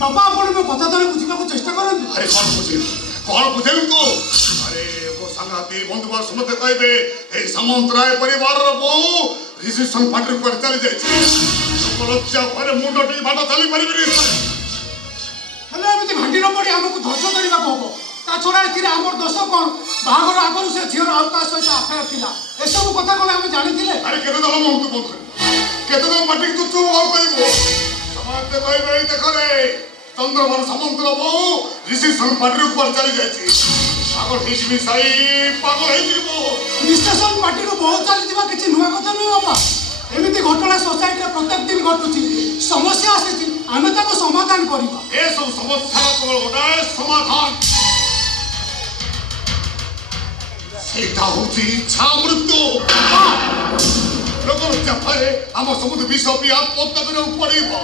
बाबा आपण में कथा तरे बुझिबा को चेष्टा करन। अरे कौन बुझेबी तो अरे वो संगाती बंधुबार समते कहबे ए सामंतराय परिवार रो बहु रिसेप्शन पार्टी पर चली जाय छी लज्जा घरे मुंडटी बाटा चली परिबे हेले एमिति भांडी न पड़ी हमको धैर्य करिबा को ता छोरा एथिरे हमर दोष कोन बागर आगर से झियर आउता सहित अफेयर थिला ए सब कथा कोन हम जानि थिले। अरे केते दल मुंड बंद केते दल पार्टी तू चुप हो कहबो समाते कहबे देखो रे चंद्रभान सामंतर बहु रिसेप्शन पार्टी पर चली जाय छी पागल हिस मिसाई पागल हे जिवो रिसेप्शन पार्टी रो बहुत चली दिबा किछि नुवा कथा न बाबा एमिति घटना सोसाइटी रे प्रत्येक दिन घटुची समस्या आसी आमे ताको समाधान करिबा ए सब समस्या केवल गोटाए समाधान सेटा होची इच्छा मृत्यु लोकर चापारे हम समुद्र विष पिया पत्ता करे पड़िबो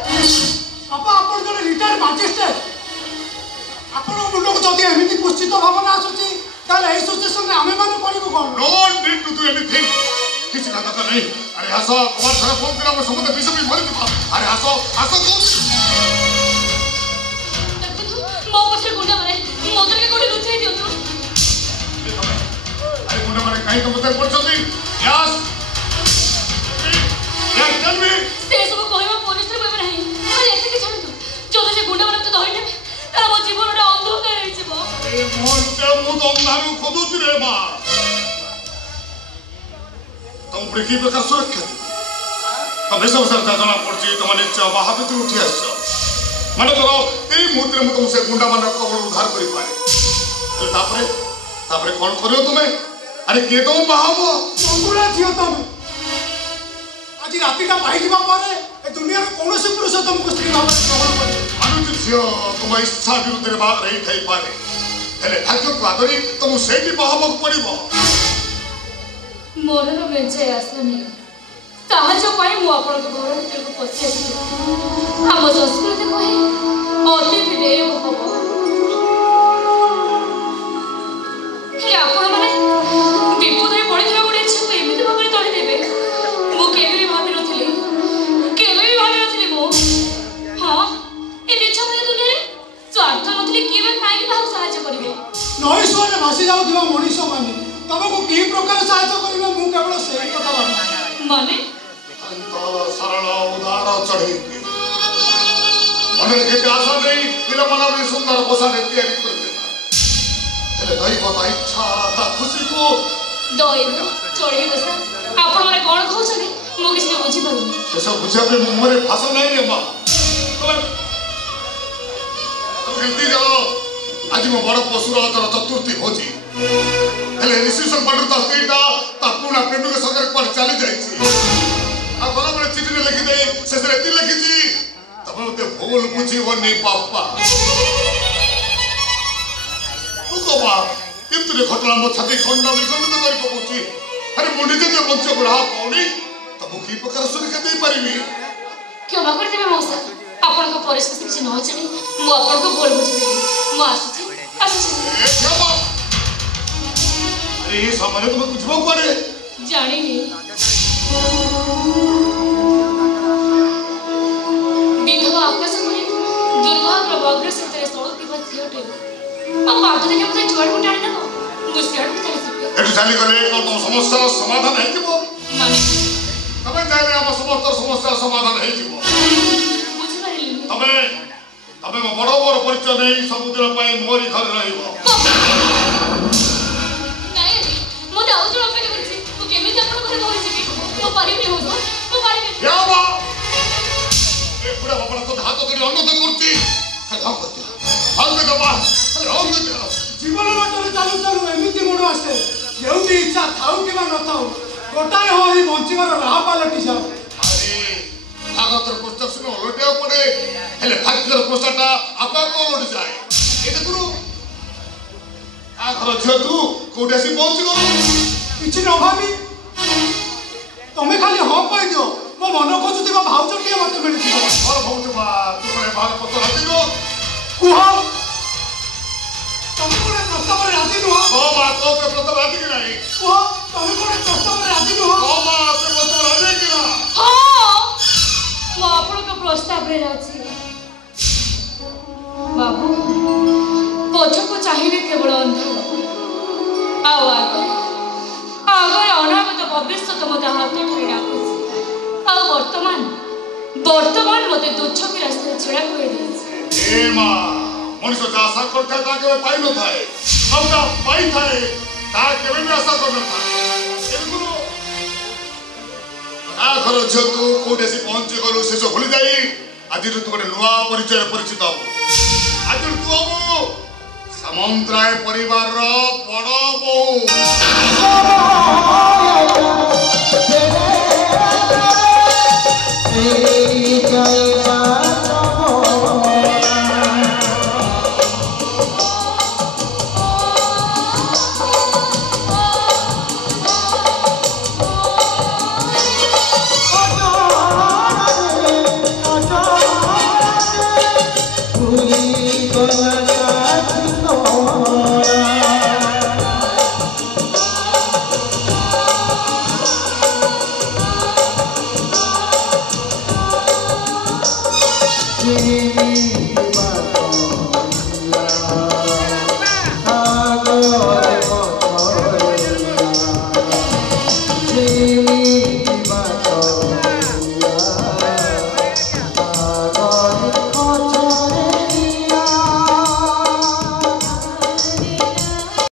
पापा आपण जने रिटायर मैजिस्ट्रेट आपण मुंड को जदी एमिति कुचित भावना आसुची ताले ए सिचुएशन रे आमे माने पड़िबो कोन don't need to do anything किसी का दरकार नहीं। अरे आसो कुमार सारा फोन करा समुद्र विष भी मर दिबा अरे आसो आसो मो पछे गुंडा मारे मोदर के कोठी लुचाई दियो तो अरे गुंडा मारे काई तो बदल पड़छोती यस यस टेल मी से सब कहबा पुलिस रे कहबा नहीं खाली एते के छाड़ दो जो से गुंडा मारे तो धइले तार मो जीवन रे अंधकार रहि जिवो अरे मोर ते मु तो अंधारू खोदुच रे बा तुम ब्रेकी प्रकार सुरक्षा तमे सब सरता जना पड़ची तुम निश्चय बाहाबे तू उठी आछो माने करो ए मुद्रे मु तुमसे गुंडा मान कबल उद्धार करि पारे तापरे तापरे कोन करियो तुमे अरे के तुम बाहाबो मंगुला थियो तुम आज राती का पाई दिबा पारे ए दुनिया रे कोनोसी पुरुष तुमको स्त्री भाव ग्रहण करे अनुचित थियो तुम इच्छा विरुद्ध रे बात रही थई पारे हेले भाग्य को आदरी तुम सेठी बाहाबो पड़िबो मोर रो बेंचे आसनी साहाଯ୍ୟ ପାଇଁ ମୁଁ ଆପଣଙ୍କ ଘର ଭିତରକୁ ପଶି ଆସିଲି ଆମ ସଂସ୍କୃତି କହେ ଅତିଥି ଦେବ ଭବ ହେଲେ ଆପଣମାନେ ବିପଦରେ ପଡ଼ିଥିବା ଗୋଟେ ଝିଅକୁ ଏମିତି ଭାବରେ ତଡ଼ି ଦେବେ ମୁଁ କେବେ ବି ଭାବି ନଥିଲି ମୁଁ ହଁ ଏ ମିଛ ଭୟ ଦୁନିଆରେ ସ୍ୱାର୍ଥ ନଥିଲେ କିଏ ବା କାହିଁକି କାହାକୁ ସାହାଯ୍ୟ କରିବ ନଈ ଭାସି ଯାଉଥିବା ମଣିଷ ମାନେ ତମକୁ କି ପ୍ରକାର ସାହାଯ୍ୟ କରିବେ ମୁଁ କେବଳ ସେଇ କଥା ଭାବୁଛି ମାନେ सरल उदार चढ़ी मन के आशा नहीं पिला मन में सुंदर पोषाक तैयारी कर हेले दैव ता इच्छा ता खुशी को दैव चढ़ी बसा आपण माने कोन कहउछनी मो किछ बुझी पारुनी से सब बुझा पे मोरे भाषा नहीं रे मां तो गलती जाओ आज मो बड़ पशुरातर चतुर्थी भोजी हेले रिसेप्शन पड़ता ता स्त्रीटा ता पुना प्रेमी के संगे पर चली जाईची आ गला बड़े चिट्ठी लिखि दे से रेती लिखि छी तब मते भूल बुझी वनी पापा तू को बा किंतु रे घटना मो छाती खंड विखंडित करि पकुची अरे मुंडी जे बंच बुढ़ा कोनी तब की प्रकार सुनिके दे परिबी क्षमा कर देबे मौसा आपण को परिस्थिति କିଛି न जानी मु आपण को भूल बुझी देली मु आसुची ए क्षमा अरे ये सामने तुम बुझबो पड़े जानी नहीं विधवा आकाश में दुर्भाग्य वग्र से तेरे सोल की बात थियोटे अब बात देखे मुझे जोड़ को डालना को मुझसे अड़ चली सकते एटु चली गले को तुम समस्या समाधान है जीवो माने तबे जाने हम समस्त समस्या समाधान है जीवो बुझी पारिली तबे तबे बड़ परिचय नहीं समुद्र पाई मोरी घर रहिबो नहीं मो दाऊ जो पे करछि तो केमिति अपन घर धोई छी तो परिबे हो तो परिबे क्या बा ए पूरा बाबा तो हाथ करी अनुरोध करती कथा करती हाल में गवा राम में चलो जीवन बाटरे चालू चालू एमिति मोड़ आसे जेउटी इच्छा थाउ किबा न थाउ गोटाए हो ही बंचिबार राह पालटी जाओ अरे भागतर पुस्तक सुनो उलटिया पड़े हेले भाग्यर पुस्तकटा आपा को उड़ जाए एते गुरु आ घर झियो तू कोडा सी पहुंच गो किछि न भाबी तमे खाली हो कहि दियो मो मन खोजुतिबा भाउजटिए मते मिलिथिबो और भौजबा तुमरे भाग पत्र हतिगो कुह तमे कोने प्रस्ताव राजी नुह ओ बात तो पे प्रस्ताव राजी कि नहीं कुह तमे कोने प्रस्ताव राजी नुह ओ बात पे प्रस्ताव राजी कि ना हां ଉପରେ ଅଛି ବାବୁ ପଛକୁ ଚାହିଁଲେ କେବଳ ଅନ୍ଧାର ଆଉ ଆଗରେ ଅନାଗତ ଭବିଷ୍ୟତ ମୋତେ ହାତଠାରେ ଡାକୁଛି ଆଉ ବର୍ତ୍ତମାନ ମୋତେ ତୁଚ୍ଛକି ରାସ୍ତାରେ ଛିଡ଼ା କରିଦେଇଛି ମଣିଷ ଯାହା ଆଶା କରିଥାଏ ତାହା କେବେ ପାଇନଥାଏ ଆଉ ଯାହା ପାଇଥାଏ ତାହା କେବେ ବି ଆଶା କରିନଥାଏ ଘର ଝିଅ ତୁ କୋଉଠି ଆସି ପହଞ୍ଚି ଗଲୁ ଶେଷ ଭୁଲି ଯାଇ ଆଜିରୁ ତୁ ଗୋଟେ ନୂଆ ପରିଚୟରେ ପରିଚିତ ହବୁ ଆଜିରୁ ତୁ ହବୁ ସାମନ୍ତରାୟ ପରିବାରର ବଡ଼ ବୋହୂ